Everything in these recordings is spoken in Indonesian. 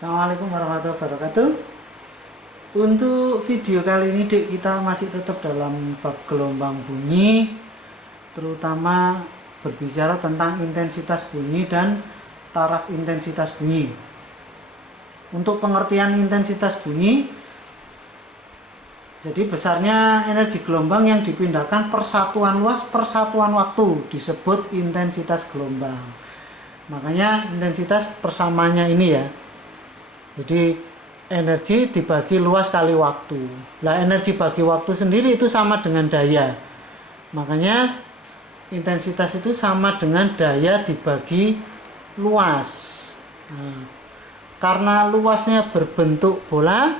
Assalamualaikum warahmatullahi wabarakatuh. Untuk video kali ini kita masih tetap dalam bab gelombang bunyi, terutama berbicara tentang intensitas bunyi dan taraf intensitas bunyi. Untuk pengertian intensitas bunyi, jadi besarnya energi gelombang yang dipindahkan persatuan luas persatuan waktu disebut intensitas gelombang. Makanya intensitas persamanya ini ya. Jadi energi dibagi luas kali waktu. Lah energi bagi waktu sendiri itu sama dengan daya. Makanya intensitas itu sama dengan daya dibagi luas. Nah, karena luasnya berbentuk bola,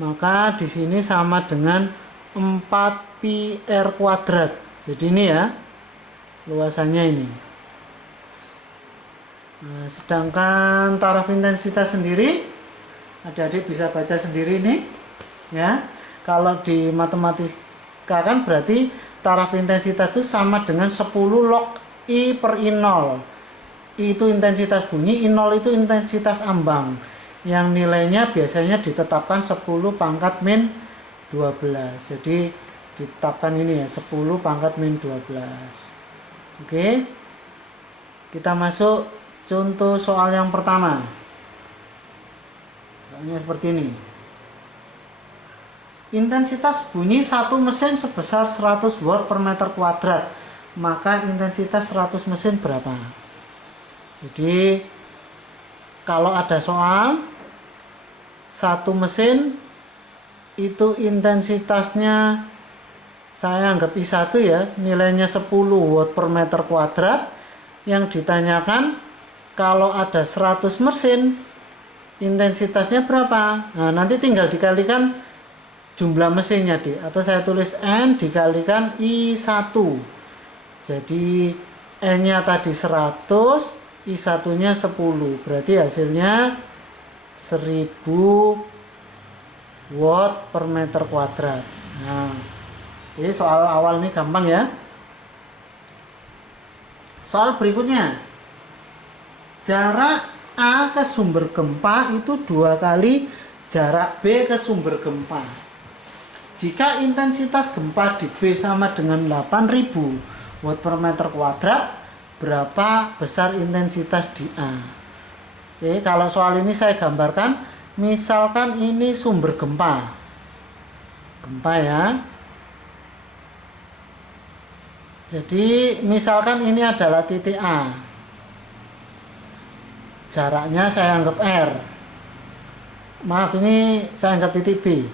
maka di sini sama dengan 4 pi r kuadrat. Jadi ini ya luasannya ini. Nah, sedangkan taraf intensitas sendiri adik-adik bisa baca sendiri nih ya. Kalau di matematika kan berarti taraf intensitas itu sama dengan 10 log I per I0. I itu intensitas bunyi, I0 itu intensitas ambang yang nilainya biasanya ditetapkan 10 pangkat min 12. Jadi ditetapkan ini ya 10 pangkat min 12. Oke, kita masuk contoh soal yang pertama. Soalnya seperti ini. Intensitas bunyi satu mesin sebesar 100 watt per meter kuadrat. Maka intensitas 100 mesin berapa? Jadi kalau ada soal satu mesin itu intensitasnya saya anggap I1 ya, nilainya 10 watt per meter kuadrat. Yang ditanyakan kalau ada 100 mesin intensitasnya berapa? Nah, nanti tinggal dikalikan jumlah mesinnya deh, atau saya tulis N dikalikan I1. Jadi N-nya tadi 100, I1 nya 10, berarti hasilnya 1000 watt per meter kuadrat. Nah, jadi soal awal ini gampang ya. Soal berikutnya, jarak A ke sumber gempa itu 2 kali jarak B ke sumber gempa. Jika intensitas gempa di B sama dengan 8000 watt per meter kuadrat, berapa besar intensitas di A? Oke, kalau soal ini saya gambarkan, misalkan ini sumber gempa. Gempa ya. Jadi misalkan ini adalah titik A. Jaraknya saya anggap R. Maaf, ini saya anggap titik B.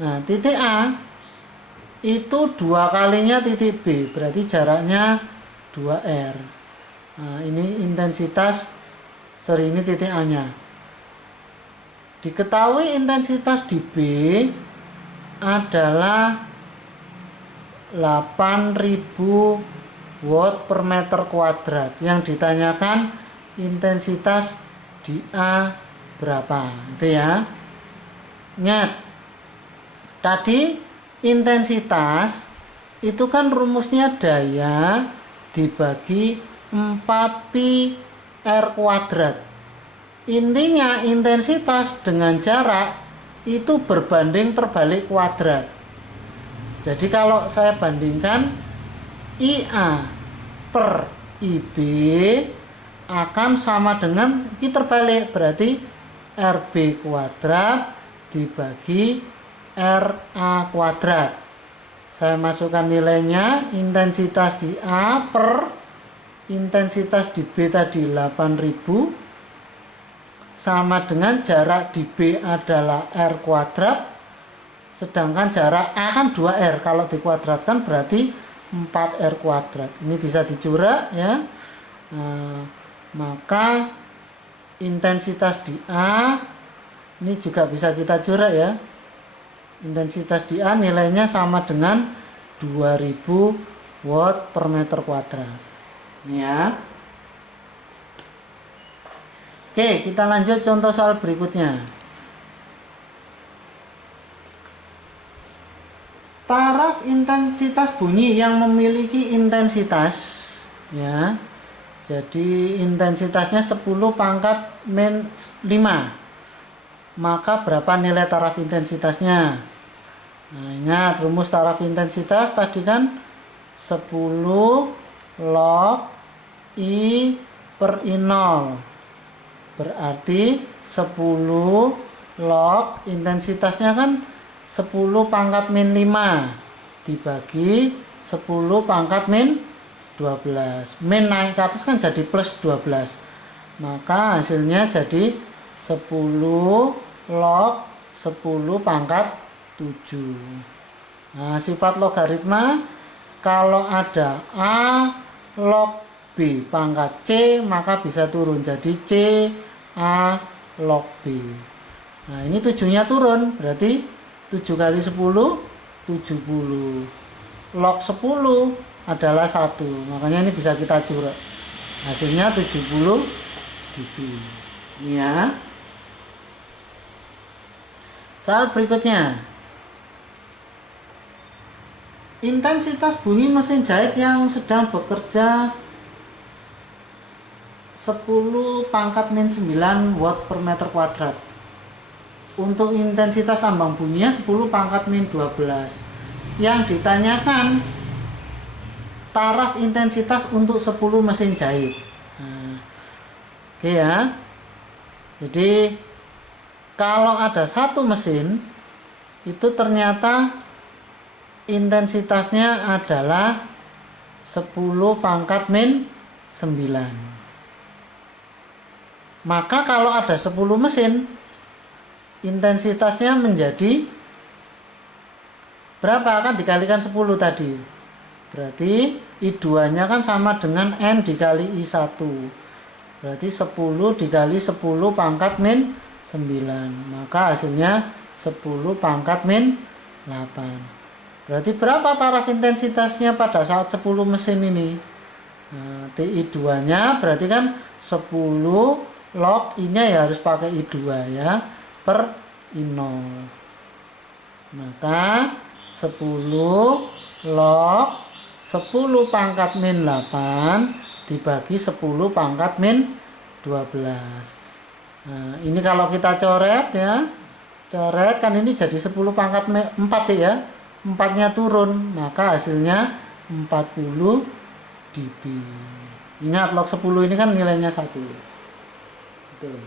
Nah, titik A itu 2 kalinya titik B, berarti jaraknya 2R. Nah, ini intensitas, ini titik A nya. Diketahui intensitas di B adalah 8000 watt per meter kuadrat. Yang ditanyakan intensitas di A berapa, itu ya. Ingat, tadi intensitas itu kan rumusnya daya dibagi 4 pi r kuadrat. Intinya intensitas dengan jarak itu berbanding terbalik kuadrat. Jadi kalau saya bandingkan IA per IB akan sama dengan I terbalik, berarti RB kuadrat dibagi RA kuadrat. Saya masukkan nilainya, intensitas di A per intensitas di B tadi 8000 sama dengan jarak di B adalah R kuadrat, sedangkan jarak A kan 2R, kalau dikuadratkan berarti 4R kuadrat. Ini bisa dicoret ya. Maka intensitas di A ini juga bisa kita coret ya. Intensitas di A nilainya sama dengan 2000 watt per meter kuadrat. Ini ya. Oke, kita lanjut contoh soal berikutnya. Taraf intensitas bunyi yang memiliki intensitas ya. Jadi intensitasnya 10 pangkat min 5. maka berapa nilai taraf intensitasnya? Nah, ingat rumus taraf intensitas tadi kan 10 log I per I0. Berarti 10 log intensitasnya kan 10 pangkat min 5 dibagi 10 pangkat min 12. Min naik ke atas kan jadi plus 12. Maka hasilnya jadi 10 log 10 pangkat 7. Nah, sifat logaritma kalau ada A log B pangkat C maka bisa turun jadi C A log B. Nah, ini 7-nya turun, berarti 7 kali 10 70. Log 10 adalah 1, makanya ini bisa kita coret. Hasilnya 70 dB. Ini ya. Soal berikutnya. Intensitas bunyi mesin jahit yang sedang bekerja 10 pangkat min 9 watt per meter kuadrat. Untuk intensitas ambang bunyinya 10 pangkat min 12. Yang ditanyakan taraf intensitas untuk 10 mesin jahit. Nah, oke ya. Jadi kalau ada satu mesin itu ternyata intensitasnya adalah 10 pangkat min 9. Maka kalau ada 10 mesin intensitasnya menjadi berapa? Kan dikalikan 10 tadi. Berarti I2 nya kan sama dengan N dikali I1. Berarti 10 dikali 10 pangkat min 9. Maka hasilnya 10 pangkat min 8. Berarti berapa taraf intensitasnya pada saat 10 mesin ini? Nah, TI2 nya berarti kan 10 log I-nya ya harus pakai I2 ya per I0. Maka 10 log 10 pangkat min 8 dibagi 10 pangkat min 12. Nah, ini kalau kita coret ya. Coret kan ini jadi 10 pangkat 4 ya. 4-nya turun, maka hasilnya 40 dB. Ingat log 10 ini kan nilainya 1. Betul.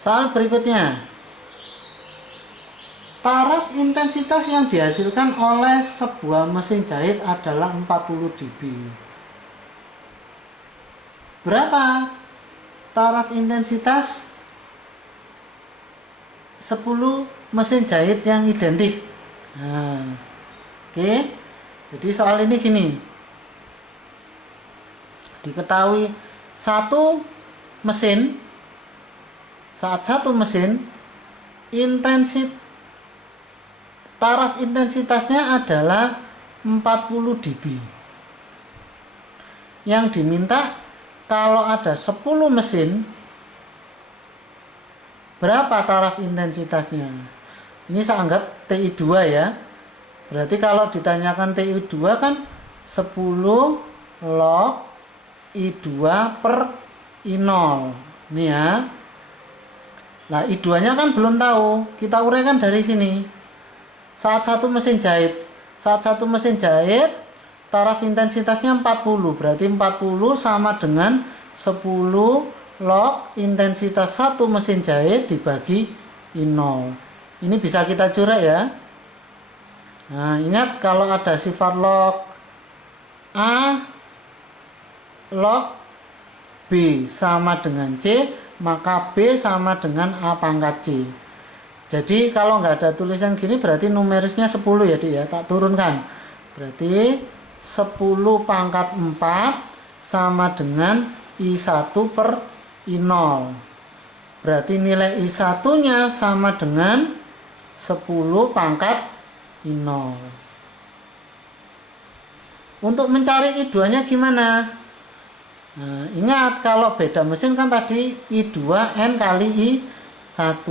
Soal berikutnya. Taraf intensitas yang dihasilkan oleh sebuah mesin jahit adalah 40 dB. Berapa taraf intensitas 10 mesin jahit yang identik? Nah, oke. Jadi soal ini gini. Diketahui saat satu mesin taraf intensitasnya adalah 40 dB. Yang diminta kalau ada 10 mesin berapa taraf intensitasnya? Ini saya anggap TI2 ya. Berarti kalau ditanyakan TI2 kan 10 log I2 per I0. Ini ya. Nah, I2-nya kan belum tahu. Kita uraikan dari sini. Saat satu mesin jahit taraf intensitasnya 40. Berarti 40 sama dengan 10 log intensitas satu mesin jahit dibagi I0. Ini bisa kita coret ya. Nah, ingat kalau ada sifat log A log B sama dengan C, maka B sama dengan A pangkat C. Jadi kalau nggak ada tulisan gini berarti numerisnya 10 ya Dik ya, tak turunkan. Berarti 10 pangkat 4 sama dengan I1 per I0. Berarti nilai I1 nya sama dengan 10 pangkat I0. Untuk mencari I2 nya gimana? Nah, ingat kalau beda mesin kan tadi I2N kali I1.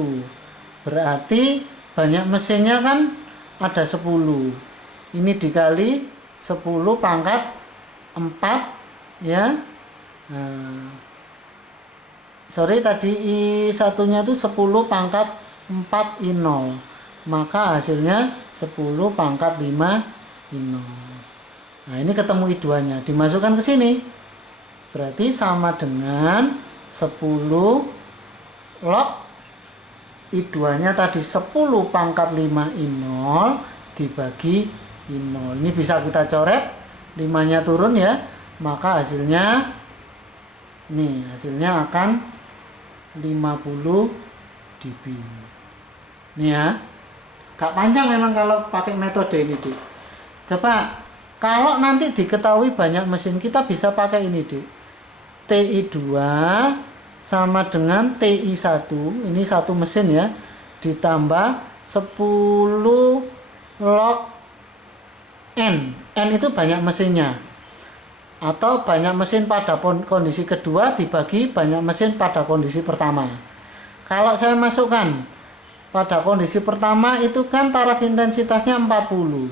Berarti banyak mesinnya kan ada 10. Ini dikali 10 pangkat 4 ya. Nah, sorry tadi I1 nya itu 10 pangkat 4 I0, maka hasilnya 10 pangkat 5 I0. Nah ini ketemu I2 nya, dimasukkan ke sini, berarti sama dengan 10 log I2 nya tadi 10 pangkat 5 I0 dibagi I0. Ini bisa kita coret, 5 nya turun ya, maka hasilnya nih, hasilnya akan 50 dB. Nih ya, gak panjang memang kalau pakai metode ini Dik. Coba kalau nanti diketahui banyak mesin, kita bisa pakai ini Dik. TI2 sama dengan TI1, ini satu mesin ya, ditambah 10 log N. N itu banyak mesinnya, atau banyak mesin pada kondisi kedua dibagi banyak mesin pada kondisi pertama. Kalau saya masukkan pada kondisi pertama itu kan taraf intensitasnya 40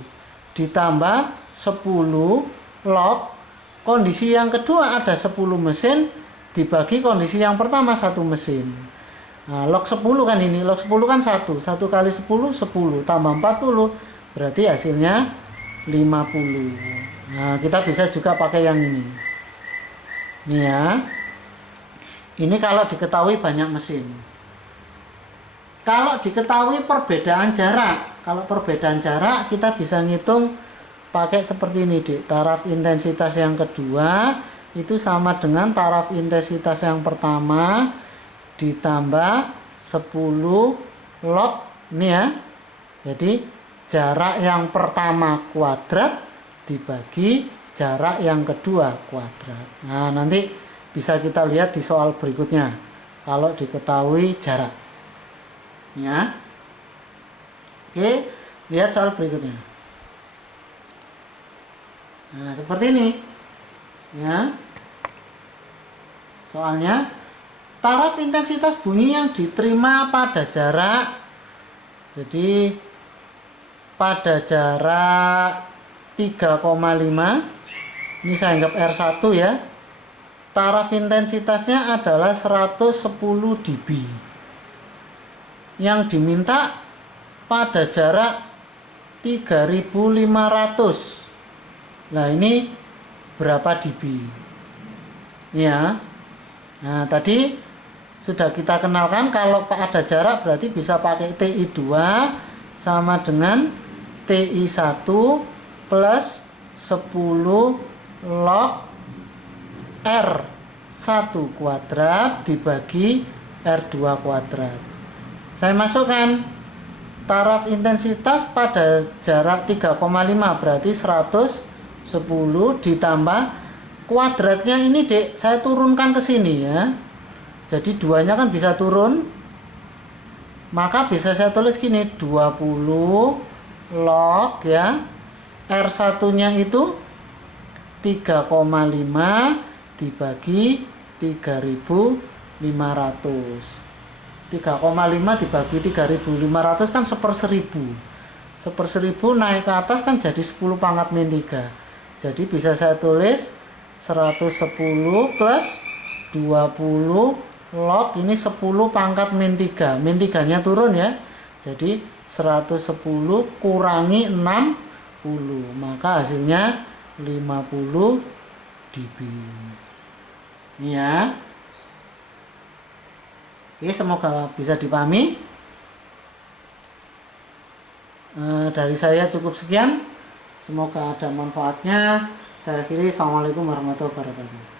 ditambah 10 log kondisi yang kedua ada 10 mesin dibagi kondisi yang pertama satu mesin. Nah, log 10 kan ini, log 10 kan 1 kali 10 10 tambah 40 berarti hasilnya 50. Nah, kita bisa juga pakai yang ini. Nih ya. Ini kalau diketahui banyak mesin. Kalau diketahui perbedaan jarak, kalau perbedaan jarak kita bisa ngitung pakai seperti ini, Dik. Taraf intensitas yang kedua itu sama dengan taraf intensitas yang pertama ditambah 10 log nih ya. Jadi jarak yang pertama kuadrat dibagi jarak yang kedua kuadrat. Nah, nanti bisa kita lihat di soal berikutnya kalau diketahui jarak. Ya. Oke, lihat soal berikutnya. Nah, seperti ini. Ya. Soalnya taraf intensitas bunyi yang diterima pada jarak, jadi pada jarak 3,5, ini saya anggap R1 ya, taraf intensitasnya adalah 110 dB. Yang diminta pada jarak 3500. Nah ini berapa dB ya. Nah tadi sudah kita kenalkan kalau ada jarak berarti bisa pakai TI2 sama dengan TI1 plus 10 log R1 kuadrat dibagi R2 kuadrat. Saya masukkan taraf intensitas pada jarak 3,5 berarti 110 ditambah kuadratnya ini Dek, saya turunkan ke sini ya. Jadi duanya kan bisa turun. Maka bisa saya tulis gini, 20 log ya. R1 nya itu 3,5 dibagi 3500. 3,5 dibagi 3500 kan 1/1000. 1/1000 naik ke atas kan jadi 10 pangkat min 3. Jadi bisa saya tulis 110 plus 20 log ini 10 pangkat min 3. Min 3 nya turun ya. Jadi 110 kurangi 60, maka hasilnya 50 dB. Ini ya. Oke, semoga bisa dipahami. Dari saya cukup sekian. Semoga ada manfaatnya. Saya akhiri. Assalamualaikum warahmatullahi wabarakatuh.